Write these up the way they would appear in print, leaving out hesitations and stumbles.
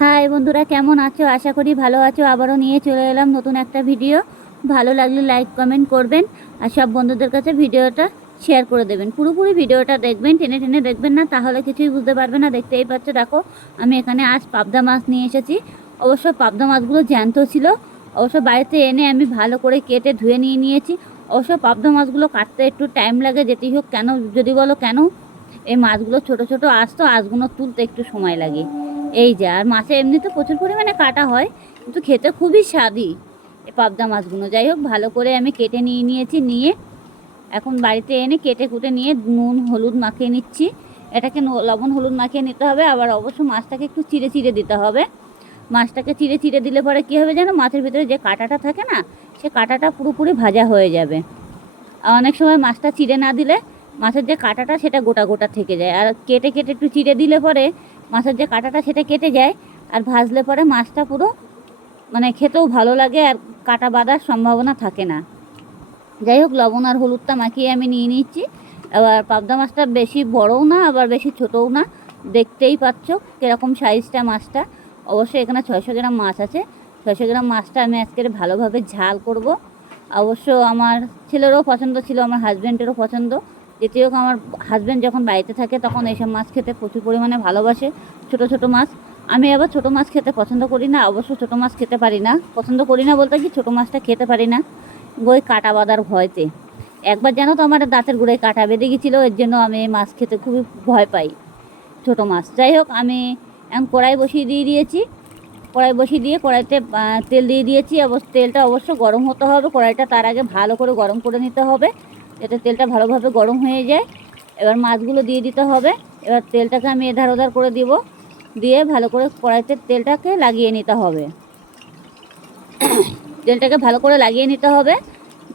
High বন্ধুরা, কেমন আছো? আশা করি ভালো আছো। আবারও নিয়ে চলে এলাম নতুন একটা ভিডিও। ভালো লাগলে লাইক কমেন্ট করবেন আর সব বন্ধুদের কাছে ভিডিওটা শেয়ার করে দেবেন। পুরোপুরি ভিডিওটা দেখবেন, টেনে টেনে দেখবেন না, তাহলে কিছুই বুঝতে পারবে না। দেখতেই পাচ্ছ, দেখো আমি এখানে আজ পাবদা মাছ নিয়ে এসেছি। অবশ্য পাবদা মাছগুলো জ্যান্ত ছিল। অবশ্য বাড়িতে এনে আমি ভালো করে কেটে ধুয়ে নিয়েছি। অবশ্য পাবদা মাছগুলো কাটতে একটু টাইম লাগে, যেতেই হোক কেন, যদি বলো কেন, এই মাছগুলো ছোট ছোট আঁশ তো, আঁশগুলো তুলতে একটু সময় লাগে। এই যে, আর মাছে এমনিতে প্রচুর পরিমাণে কাটা হয়, কিন্তু খেতে খুবই স্বাদি এই পাবদা মাছগুলো। যাই হোক, ভালো করে আমি কেটে নিয়েছি। নিয়ে এখন বাড়িতে এনে কেটে কুটে নিয়ে নুন হলুদ মাখিয়ে নিচ্ছি। এটাকে লবণ হলুদ মাখিয়ে নিতে হবে। আবার অবশ্য মাছটাকে একটু চিড়ে চিড়ে দিতে হবে। মাছটাকে চিড়ে চিড়ে দিলে পরে কী হবে যেন, মাছের ভিতরে যে কাঁটাটা থাকে না, সে কাঁটাটা পুরোপুরি ভাজা হয়ে যাবে। আর অনেক সময় মাছটা চিড়ে না দিলে মাছের যে কাঁটাটা সেটা গোটা গোটা থেকে যায়। আর কেটে কেটে একটু চিড়ে দিলে পরে মাছের যে কাঁটাটা সেটা কেটে যায়। আর ভাজলে পরে মাছটা পুরো মানে খেতেও ভালো লাগে, আর কাঁটা বাঁধার সম্ভাবনা থাকে না। যাই হোক, লবণ আর হলুদটা মাখিয়ে আমি নিয়ে নিচ্ছি। এবার পাবদা মাছটা বেশি বড়ও না, আবার বেশি ছোটও না। দেখতেই পাচ্ছ কীরকম সাইজটা মাছটা। অবশ্যই এখানে 600 গ্রাম মাছ আছে। 600 গ্রাম মাছটা আমি আজকে ভালোভাবে ঝাল করব। অবশ্য আমার ছেলেরও পছন্দ ছিল, আমার হাজব্যান্ডেরও পছন্দ। যেটি হোক, আমার হাজব্যান্ড যখন বাড়িতে থাকে তখন এইসব মাছ খেতে প্রচুর পরিমাণে ভালোবাসে, ছোট ছোট মাছ। আমি আবার ছোটো মাছ খেতে পছন্দ করি না। অবশ্য ছোটো মাছ খেতে পারি না, পছন্দ করি না বলতে কি, ছোটো মাছটা খেতে পারি না ওই কাঁটা বাঁধার ভয়তে। একবার জানো তো আমার দাঁতের গোড়ায় কাঁটা বেঁধে গেছিলো, এর জন্য আমি মাছ খেতে খুবই ভয় পাই, ছোটো মাছ। যাই হোক, আমি এখন কড়াই বসিয়ে দিয়েছি। কড়াই বসিয়ে দিয়ে কড়াইতে তেল দিয়ে দিয়েছি। তেলটা অবশ্য গরম হতে হবে। কড়াইটা তার আগে ভালো করে গরম করে নিতে হবে, যাতে তেলটা ভালোভাবে গরম হয়ে যায়। এবার মাছগুলো দিয়ে দিতে হবে। এবার তেলটাকে আমি এধার ওধার করে দিব, দিয়ে ভালো করে কড়াইতে তেলটাকে লাগিয়ে নিতে হবে। তেলটাকে ভালো করে লাগিয়ে নিতে হবে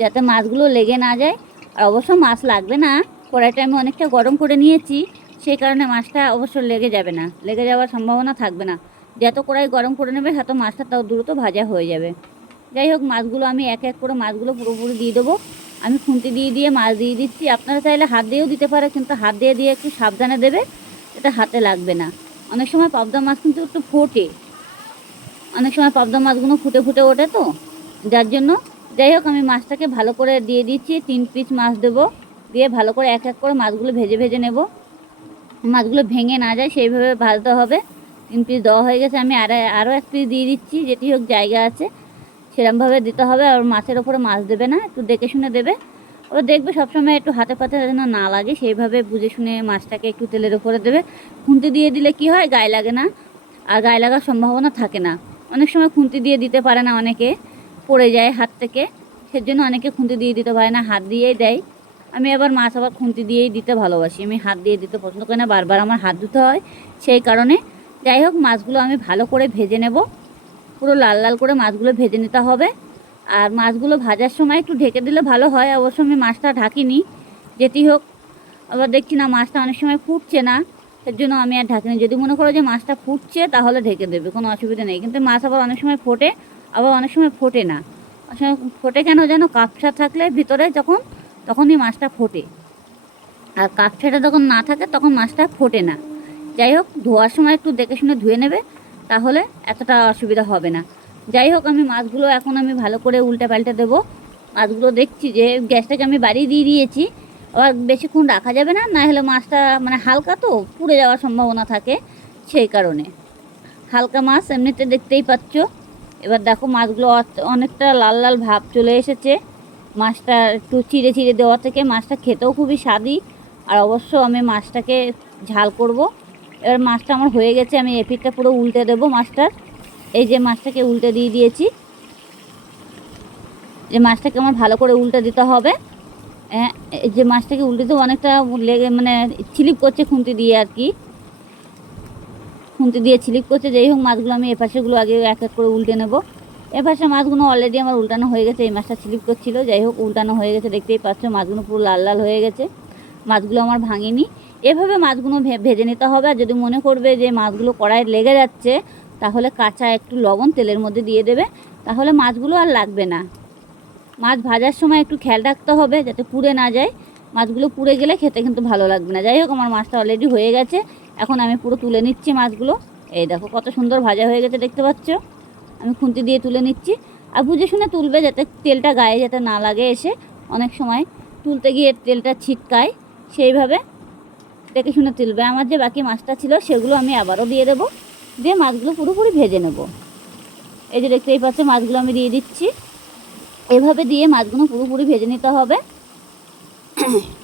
যাতে মাছগুলো লেগে না যায়। আর অবশ্য মাছ লাগবে না, কড়াইটা আমি অনেকটা গরম করে নিয়েছি, সেই কারণে মাছটা অবশ্য লেগে যাবে না, লেগে যাওয়ার সম্ভাবনা থাকবে না। যত কড়াই গরম করে নেবে তত মাছটা তাও দ্রুত ভাজা হয়ে যাবে। যাই হোক, মাছগুলো আমি এক এক করে মাছগুলো পুরোপুরি দিয়ে দেবো। আমি খুন্তি দিয়ে মাছ দিয়ে দিচ্ছি। আপনারা চাইলে হাত দিয়েও দিতে পারে, কিন্তু হাত দিয়ে একটু সাবধানে দেবে, এটা হাতে লাগবে না। অনেক সময় পাবদা মাছ কিন্তু একটু ফোটে, অনেক সময় পাবদা মাছগুলো ফুটে ফুটে ওঠে তো, যার জন্য। যাই হোক, আমি মাছটাকে ভালো করে দিয়ে দিচ্ছি। 3 পিস মাছ দেবো, দিয়ে ভালো করে এক এক করে মাছগুলো ভেজে ভেজে নেব। মাছগুলো ভেঙে না যায় সেইভাবে ভাজতে হবে। 3 পিস দেওয়া হয়ে গেছে, আমি আরও 1 পিস দিয়ে দিচ্ছি। যেটি হোক, জায়গা আছে সেরকমভাবে দিতে হবে। আর মাছের ওপরে মাছ দেবে না, একটু দেখে শুনে দেবে। ওরা দেখবে সবসময় একটু হাতে পাতে যেন না লাগে, সেইভাবে বুঝে শুনে মাছটাকে একটু তেলের ওপরে দেবে। খুন্তি দিয়ে দিলে কি হয়, গায়ে লাগে না, আর গায়ে লাগার সম্ভাবনা থাকে না। অনেক সময় খুন্তি দিয়ে দিতে পারে না, অনেকে পড়ে যায় হাত থেকে, সেজন্য অনেকে খুন্তি দিয়ে দিতে পারে না, হাত দিয়েই দেয়। আমি আবার মাছ আবার খুন্তি দিয়েই দিতে ভালোবাসি, আমি হাত দিয়ে দিতে পছন্দ করি না, বারবার আমার হাত ধুতে হয় সেই কারণে। যাই হোক, মাছগুলো আমি ভালো করে ভেজে নেব, পুরো লাল লাল করে মাছগুলো ভেজে নিতে হবে। আর মাছগুলো ভাজার সময় একটু ঢেকে দিলে ভালো হয়। অবশ্য আমি মাছটা ঢাকিনি, যেটি হোক। আবার দেখছি না মাছটা অনেক সময় ফুটছে না, এর জন্য আমি আর ঢাকিনি। যদি মনে করো যে মাছটা ফুটছে তাহলে ঢেকে দেবে, কোনো অসুবিধা নেই। কিন্তু মাছ আবার অনেক সময় ফোটে, আবার অনেক সময় ফোটে না। অনেক সময় ফোটে কেন যেন, কাপসা থাকলে ভিতরে তখনই মাছটা ফোটে, আর কাপসাটা যখন না থাকে তখন মাছটা ফোটে না। যাই হোক, ধোয়ার সময় একটু দেখে শুনে ধুয়ে নেবে, তাহলে এতটা অসুবিধা হবে না। যাই হোক, আমি মাছগুলো এখন আমি ভালো করে উল্টে পাল্টে দেবো। মাছগুলো দেখছি যে গ্যাসটাকে আমি বাড়িয়ে দিয়েছি। আবার বেশিক্ষণ রাখা যাবে না, না হলে মাছটা মানে হালকা তো পুড়ে যাওয়ার সম্ভাবনা থাকে, সেই কারণে। হালকা মাছ এমনিতে দেখতেই পাচ্ছ। এবার দেখো, মাছগুলো অনেকটা লাল লাল ভাব চলে এসেছে। মাছটা একটু চিড়ে চিড়ে দেওয়া থেকে মাছটা খেতেও খুবই স্বাদি। আর অবশ্য আমি মাছটাকে ঝাল করব। এবার মাছটা আমার হয়ে গেছে, আমি এপিঠটা পুরো উল্টে দেবো মাছটার। এই যে মাছটাকে উল্টে দিয়ে দিয়েছি, যে মাছটাকে আমার ভালো করে উল্টে দিতে হবে। এই যে মাছটাকে উল্টে দেবো, অনেকটা লেগে মানে ছিলিপ করছে খুন্তি দিয়ে, আর কি খুন্তি দিয়ে ছিলিপ করছে। যাই হোক, মাছগুলো আমি এপাশেগুলো আগে এক এক করে উল্টে নেব। এপাশে মাছগুলো অলরেডি আমার উল্টানো হয়ে গেছে, এই মাছটা ছিলিপ করছিল। যাই হোক, উল্টানো হয়ে গেছে, দেখতেই পাচ্ছ মাছগুলো পুরো লাল লাল হয়ে গেছে। মাছগুলো আমার ভাঙেনি। এভাবে মাছগুলো ভেজে নিতে হবে। আর যদি মনে করবে যে মাছগুলো কড়াইয়ে লেগে যাচ্ছে, তাহলে কাঁচা একটু লবণ তেলের মধ্যে দিয়ে দেবে, তাহলে মাছগুলো আর লাগবে না। মাছ ভাজার সময় একটু খেয়াল রাখতে হবে যাতে পুড়ে না যায়, মাছগুলো পুড়ে গেলে খেতে কিন্তু ভালো লাগবে না। যাই হোক, আমার মাছটা অলরেডি হয়ে গেছে, এখন আমি পুরো তুলে নিচ্ছি মাছগুলো। এই দেখো কত সুন্দর ভাজা হয়ে গেছে, দেখতে পাচ্ছ। আমি খুন্তি দিয়ে তুলে নিচ্ছি। আর বুঝে শুনে তুলবে, যাতে তেলটা গায়ে যাতে না লাগে, এসে অনেক সময় তুলতে গিয়ে তেলটা ছিটকায়, সেইভাবে দেখে শুনে তুলবে। আমার যে বাকি মাছটা ছিল সেগুলো আমি আবারও দিয়ে দেবো, দিয়ে মাছগুলো পুরোপুরি ভেজে নেব। এই যে দেখতেই পাচ্ছ মাছগুলো আমি দিয়ে দিচ্ছি। এভাবে দিয়ে মাছগুলো পুরোপুরি ভেজে নিতে হবে।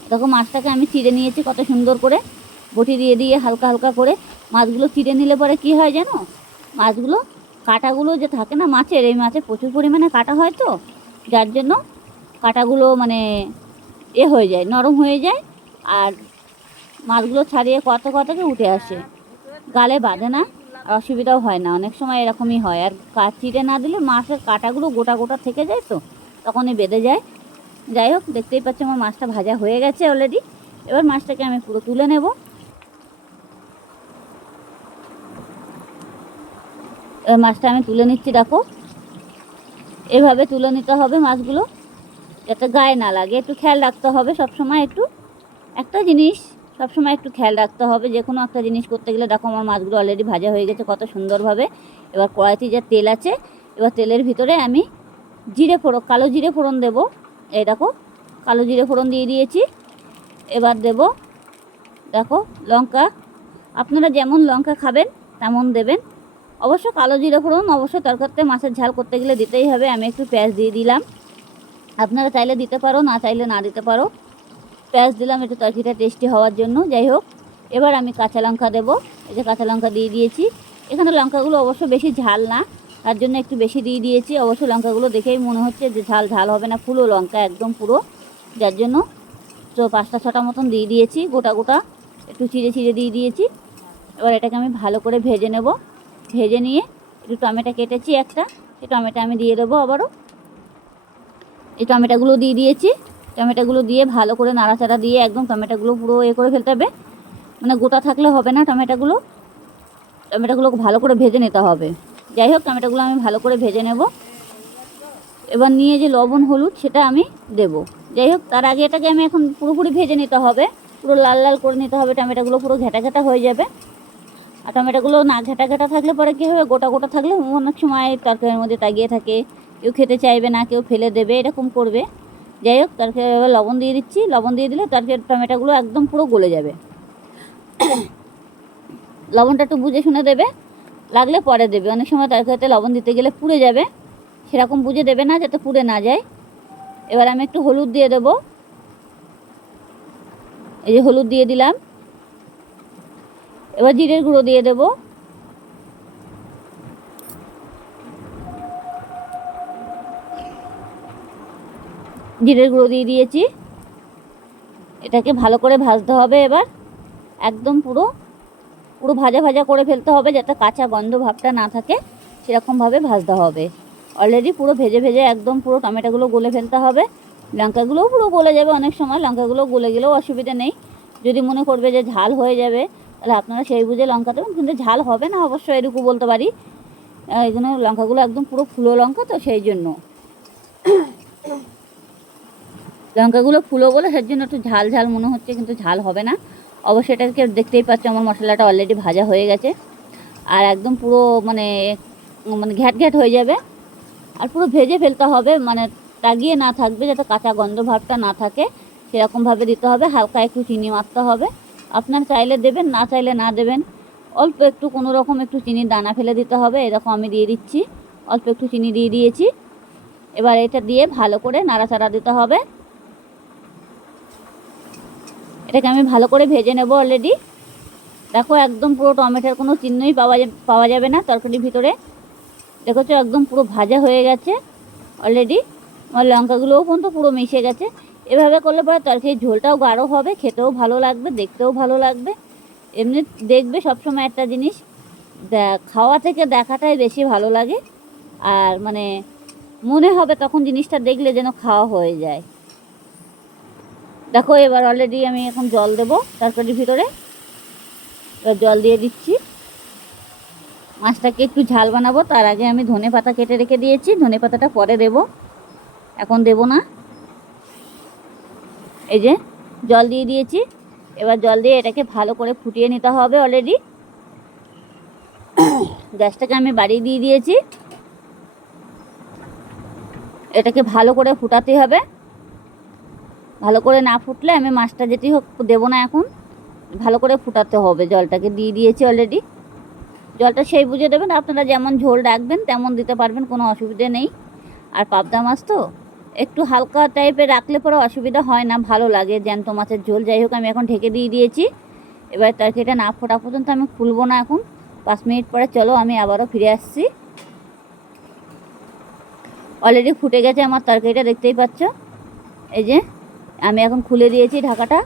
দেখো মাছটাকে আমি চিড়ে নিয়েছি কত সুন্দর করে, বটি দিয়ে দিয়ে হালকা হালকা করে। মাছগুলো চিড়ে নিলে পরে কি হয় জানো, মাছগুলো কাঁটাগুলো যে থাকে না মাছের, এই মাছে প্রচুর পরিমাণে কাঁটা হয়, তো যার জন্য কাঁটাগুলো মানে হয়ে যায়, নরম হয়ে যায়। আর মাছগুলো ছাড়িয়ে কত কতকে উঠে আসে, গালে বাঁধে না, আর অসুবিধাও হয় না। অনেক সময় এরকমই হয়। আর চিড়ে না দিলে মাছের কাঁটাগুলো গোটা গোটা থেকে যায়, তো তখনই বেঁধে যায়। যাই হোক, দেখতেই পাচ্ছ আমার মাছটা ভাজা হয়ে গেছে অলরেডি। এবার মাছটাকে আমি পুরো তুলে নেব। এবার মাছটা আমি তুলে নিচ্ছি। দেখো এভাবে তুলে নিতে হবে মাছগুলো, যাতে গায়ে না লাগে। একটু খেয়াল রাখতে হবে সবসময়, একটু একটা জিনিস সবসময় একটু খেয়াল রাখতে হবে, যে কোনো একটা জিনিস করতে গেলে। দেখো আমার মাছগুলো অলরেডি ভাজা হয়ে গেছে কত সুন্দরভাবে। এবার কড়াইতে যে তেল আছে, এবার তেলের ভিতরে আমি কালো জিরে ফোড়ন দেবো। এই দেখো কালো জিরে ফোড়ন দিয়ে দিয়েছি। এবার দেব দেখো লঙ্কা, আপনারা যেমন লঙ্কা খাবেন তেমন দেবেন। অবশ্য কালো জিরে ফোড়ন অবশ্য তরকারিতে মাছের ঝাল করতে গেলে দিতেই হবে। আমি একটু পেঁয়াজ দিয়ে দিলাম, আপনারা চাইলে দিতে পারো, না চাইলে না দিতে পারো। পেঁয়াজ দিলাম একটু তরকারিটা টেস্টি হওয়ার জন্য। যাই হোক, এবার আমি কাঁচা লঙ্কা দেবো। এই যে কাঁচা লঙ্কা দিয়ে দিয়েছি। এখানে লঙ্কাগুলো অবশ্য বেশি ঝাল না, তার জন্য একটু বেশি দিয়ে দিয়েছি। অবশ্য লঙ্কাগুলো দেখেই মনে হচ্ছে যে ঝাল হবে না, পুরো লঙ্কা একদম পুরো, যার জন্য তো 5-6টা মতন দিয়ে দিয়েছি। গোটা গোটা একটু চিড়ে চিড়ে দিয়ে দিয়েছি। এবার এটাকে আমি ভালো করে ভেজে নেব। ভেজে নিয়ে একটু টমেটো কেটেছি একটা, সেই টমেটো আমি দিয়ে দেবো আবারও। এই টমেটোগুলো দিয়ে দিয়েছি। টমেটোগুলো দিয়ে ভালো করে নাড়াচাড়া দিয়ে একদম টমেটোগুলো পুরো করে ফেলতে হবে, মানে গোটা থাকলে হবে না। টমেটোগুলো ভালো করে ভেজে নিতে হবে। যাই হোক, টমেটোগুলো আমি ভালো করে ভেজে নেব। এবার নিয়ে যে লবণ হলুদ সেটা আমি দেব। যাই হোক, তার আগে এটাকে আমি এখন পুরোপুরি ভেজে নিতে হবে, পুরো লাল লাল করে নিতে হবে। টমেটোগুলো পুরো ঘেটা ঘেটা হয়ে যাবে। আর টমেটোগুলো না ঘেটা ঘেটা থাকলে পরে কী হবে, গোটা গোটা থাকলে অনেক সময় তরকারির মধ্যে তাগিয়ে থাকে, কেউ খেতে চাইবে না, কেউ ফেলে দেবে, এরকম করবে। যাই হোক, তরকারি এবার লবণ দিয়ে দিচ্ছি। লবণ দিয়ে দিলে তরকারি টমেটোগুলো একদম পুরো গলে যাবে। লবণটা একটু বুঝে শুনে দেবে, লাগলে পরে দেবে। অনেক সময় তরকারিতে লবণ দিতে গেলে পুড়ে যাবে, সেরকম বুঝে দেবে না, যাতে পুড়ে না যায়। এবার আমি একটু হলুদ দিয়ে দেবো। এই যে হলুদ দিয়ে দিলাম। এবার জিরের গুঁড়ো দিয়ে দেবো। জিরের গুঁড়ো দিয়ে দিয়েছি। এটাকে ভালো করে ভাজতে হবে। এবার একদম পুরো ভাজা ভাজা করে ফেলতে হবে, যাতে কাঁচা গন্ধ ভাবটা না থাকে, সেরকমভাবে ভাজতে হবে। অলরেডি পুরো ভেজে ভেজে একদম পুরো টমেটোগুলো গলে ফেলতে হবে। লঙ্কাগুলোও পুরো গলে যাবে, অনেক সময় লঙ্কাগুলো গলে গেলেও অসুবিধা নেই। যদি মনে করবে যে ঝাল হয়ে যাবে, তাহলে আপনারা সেই বুঝে লঙ্কা দেবেন, কিন্তু ঝাল হবে না অবশ্য, এটুকু বলতে পারি। এই জন্য লঙ্কাগুলো একদম পুরো ফুলো লঙ্কা, তো সেই জন্য লঙ্কাগুলো ফুলো বলে সের জন্য একটু ঝাল ঝাল মনে হচ্ছে, কিন্তু ঝাল হবে না অবশ্যই। এটাকে দেখতেই পাচ্ছ আমার মশলাটা অলরেডি ভাজা হয়ে গেছে, আর একদম পুরো মানে ঘ্যাট ঘ্যাট হয়ে যাবে। আর পুরো ভেজে ফেলতে হবে, মানে তাগিয়ে না থাকবে, যাতে কাঁচা গন্ধ ভাবটা না থাকে, সেরকমভাবে দিতে হবে। হালকা একটু চিনি মারতে হবে, আপনার চাইলে দেবেন, না চাইলে না দেবেন। অল্প একটু কোনো রকম একটু চিনির দানা ফেলে দিতে হবে। এরকম আমি দিয়ে দিচ্ছি, অল্প একটু চিনি দিয়ে দিয়েছি। এবার এটা দিয়ে ভালো করে নাড়াচাড়া দিতে হবে। এটাকে আমি ভালো করে ভেজে নেব অলরেডি। দেখো একদম পুরো টমেটোর কোনো চিহ্নই পাওয়া যাবে না তরকারির ভিতরে। দেখেছো একদম পুরো ভাজা হয়ে গেছে অলরেডি। আমার লঙ্কাগুলোও পর্যন্ত পুরো মিশে গেছে। এভাবে করলে পরে তরকারির ঝোলটাও গাঢ় হবে, খেতেও ভালো লাগবে, দেখতেও ভালো লাগবে। এমনি দেখবে সবসময় একটা জিনিস, খাওয়া থেকে দেখাটাই বেশি ভালো লাগে। আর মানে মনে হবে তখন জিনিসটা দেখলে যেন খাওয়া হয়ে যায়। দেখো এবার অলরেডি আমি এখন জল দেবো তরকারির ভিতরে। এবার জল দিয়ে দিচ্ছি। মাছটাকে একটু ঝাল বানাবো, তার আগে আমি ধনে পাতা কেটে রেখে দিয়েছি। ধনে পাতাটা পরে দেব, এখন দেব না। এই যে জল দিয়ে দিয়েছি। এবার জল দিয়ে এটাকে ভালো করে ফুটিয়ে নিতে হবে অলরেডি। গ্যাসটাকে আমি বাড়িয়ে দিয়ে দিয়েছি। এটাকে ভালো করে ফুটাতে হবে। ভালো করে না ফুটলে আমি মাছটা যেটি হোক দেবো না। এখন ভালো করে ফুটাতে হবে। জলটাকে দিয়ে দিয়েছি অলরেডি। জলটা সেই বুঝে দেবেন, আপনারা যেমন ঝোল রাখবেন তেমন দিতে পারবেন, কোনো অসুবিধে নেই। আর পাবদা মাছ তো একটু হালকা টাইপের রাখলে পরে অসুবিধা হয় না, ভালো লাগে জ্যান্ত মাছের ঝোল। যাই হোক, আমি এখন ঢেকে দিয়ে দিয়েছি। এবার তরকারিটা না ফোটা পর্যন্ত আমি খুলবো না। এখন 5 মিনিট পরে চলো আমি আবারও ফিরে আসছি। অলরেডি ফুটে গেছে আমার তরকারিটা, দেখতেই পাচ্ছ। এই যে আমি এখন খুলে দিয়েছি ঢাকাটা।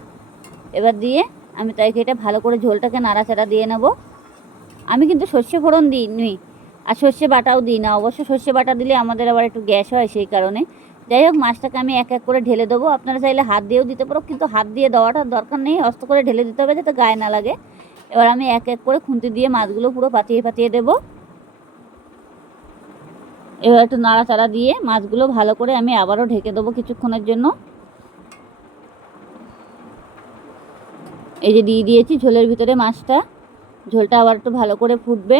এবার দিয়ে আমি তরকারিটা ভালো করে ঝোলটাকে নাড়াচাড়া দিয়ে নেব। আমি কিন্তু সর্ষে ফোড়ন দিইনি আর সর্ষে বাটাও দিই না। অবশ্য সর্ষে বাটা দিলে আমাদের আবার একটু গ্যাস হয়, সেই কারণে। যাই হোক, মাছটাকে আমি এক এক করে ঢেলে দেবো। আপনারা চাইলে হাত দিয়েও দিতে পারো, কিন্তু হাত দিয়ে দেওয়াটা দরকার নেই, অস্ত করে ঢেলে দিতে হবে যাতে গায়ে না লাগে। এবার আমি এক এক করে খুন্তি দিয়ে মাছগুলো পুরো পাতিয়ে পাতিয়ে দেবো। এবার একটু নাড়াচাড়া দিয়ে মাছগুলো ভালো করে আমি আবারও ঢেকে দেবো কিছুক্ষণের জন্য। এই যে দিয়ে দিয়েছি ঝোলের ভিতরে মাছটা। ঝোলটা আবার একটু ভালো করে ফুটবে,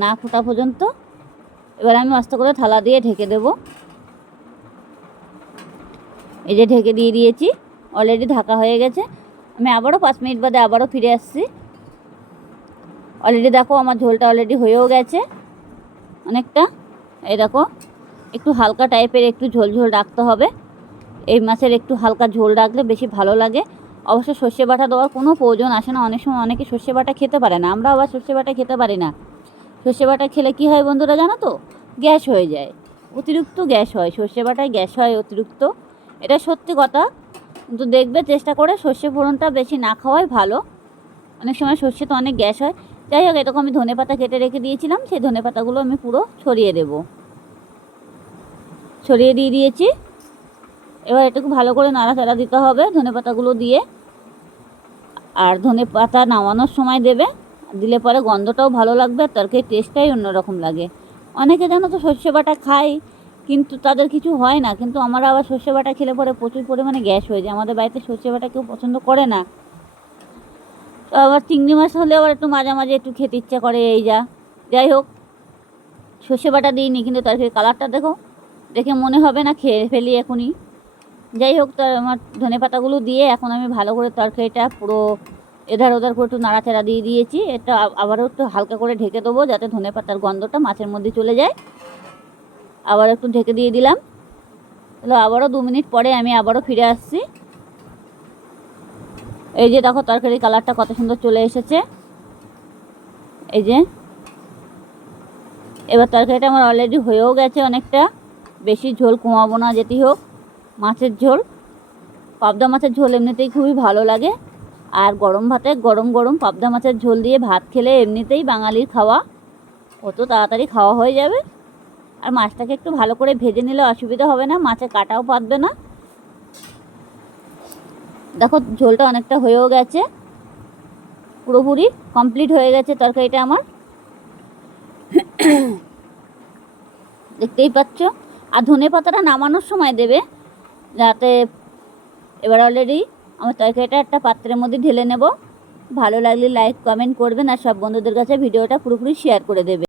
না ফোটা পর্যন্ত। এবার আমি আস্তে করে থালা দিয়ে ঢেকে দেব। এই যে ঢেকে দিয়ে দিয়েছি, অলরেডি ঢাকা হয়ে গেছে। আমি আবারও 5 মিনিট বাদে আবারও ফিরে আসছি। অলরেডি দেখো আমার ঝোলটা অলরেডি হয়েও গেছে অনেকটা। এই দেখো, একটু হালকা টাইপের একটু ঝোল ঝোল রাখতে হবে। এই মাছের একটু হালকা ঝোল রাখলে বেশি ভালো লাগে। অবশ্য সর্ষে বাটা দেওয়ার কোনো প্রয়োজন আসে না। অনেক সময় অনেকে সর্ষে বাটা খেতে পারে না, আমরা আবার সর্ষে বাটা খেতে পারি না। সর্ষে বাটা খেলে কী হয় বন্ধুরা জানো তো? গ্যাস হয়ে যায়, অতিরিক্ত গ্যাস হয়। সর্ষে বাটায় গ্যাস হয় অতিরিক্ত, এটা সত্যি কথা। কিন্তু দেখবে চেষ্টা করে সর্ষে ফোড়নটা বেশি না খাওয়াই ভালো। অনেক সময় সর্ষে তো অনেক গ্যাস হয়। যাই হোক, এরকম আমি ধনেপাতা কেটে রেখে দিয়েছিলাম, সেই ধনেপাতাগুলো আমি পুরো ছড়িয়ে দেব। ছড়িয়ে দিয়ে দিয়েছি। এবার এটাকে ভালো করে নাড়াচাড়া দিতে হবে ধনেপাতাগুলো দিয়ে। আর ধনেপাতা নামানোর সময় দেবে, দিলে পরে গন্ধটাও ভালো লাগবে আর তরকারির টেস্টটাই অন্যরকম লাগে। অনেকে জানো তো সর্ষে বাটা খায়, কিন্তু তাদের কিছু হয় না। কিন্তু আমরা আবার সর্ষে বাটা খেলে পরে প্রচুর পরিমাণে গ্যাস হয়ে যায়। আমাদের বাড়িতে সর্ষে বাটা কেউ পছন্দ করে না। তো আবার চিংড়ি মাছ হলে আবার একটু মাঝে মাঝে একটু খেতে ইচ্ছা করে, এই যা। যাই হোক, সর্ষে বাটা দিইনি, কিন্তু তরকারির কালারটা দেখো, দেখে মনে হবে না খেয়ে ফেলি এখনই। যাই হোক, তার আমার ধনেপাতাগুলো দিয়ে এখন আমি ভালো করে তরকারিটা পুরো এধার ওধার করে একটু নাড়াচাড়া দিয়ে দিয়েছি। এটা আবারও একটু হালকা করে ঢেকে দেবো যাতে ধনেপাতার গন্ধটা মাছের মধ্যে চলে যায়। আবার একটু ঢেকে দিয়ে দিলাম। তাহলে আবারও 2 মিনিট পরে আমি আবারও ফিরে আসছি। এই যে দেখো তরকারির কালারটা কত সুন্দর চলে এসেছে। এই যে এবার তরকারিটা আমার অলরেডি হয়েও গেছে অনেকটা। বেশি ঝোল কমাবো না, যেটি হোক মাছের ঝোল। পাবদা মাছের ঝোল এমনিতেই খুবই ভালো লাগে। আর গরম ভাতে গরম গরম পাবদা মাছের ঝোল দিয়ে ভাত খেলে এমনিতেই বাঙালির খাওয়া, অত তাড়াতাড়ি খাওয়া হয়ে যাবে। আর মাছটাকে একটু ভালো করে ভেজে নিলে অসুবিধা হবে না, মাছে কাটাও পাতবে না। দেখো ঝোলটা অনেকটা হয়েও গেছে, পুরোপুরি কমপ্লিট হয়ে গেছে তরকারিটা আমার, দেখতেই পাচ্ছ। আর ধনে পাতাটা নামানোর সময় দেবে যাতে। এবার অলরেডি আমার তরকারিটা একটা পাত্রের মধ্যে ঢেলে নেব। ভালো লাগলে লাইক কমেন্ট করবেন আর সব বন্ধুদের কাছে ভিডিওটা পুরোপুরি শেয়ার করে দেবে।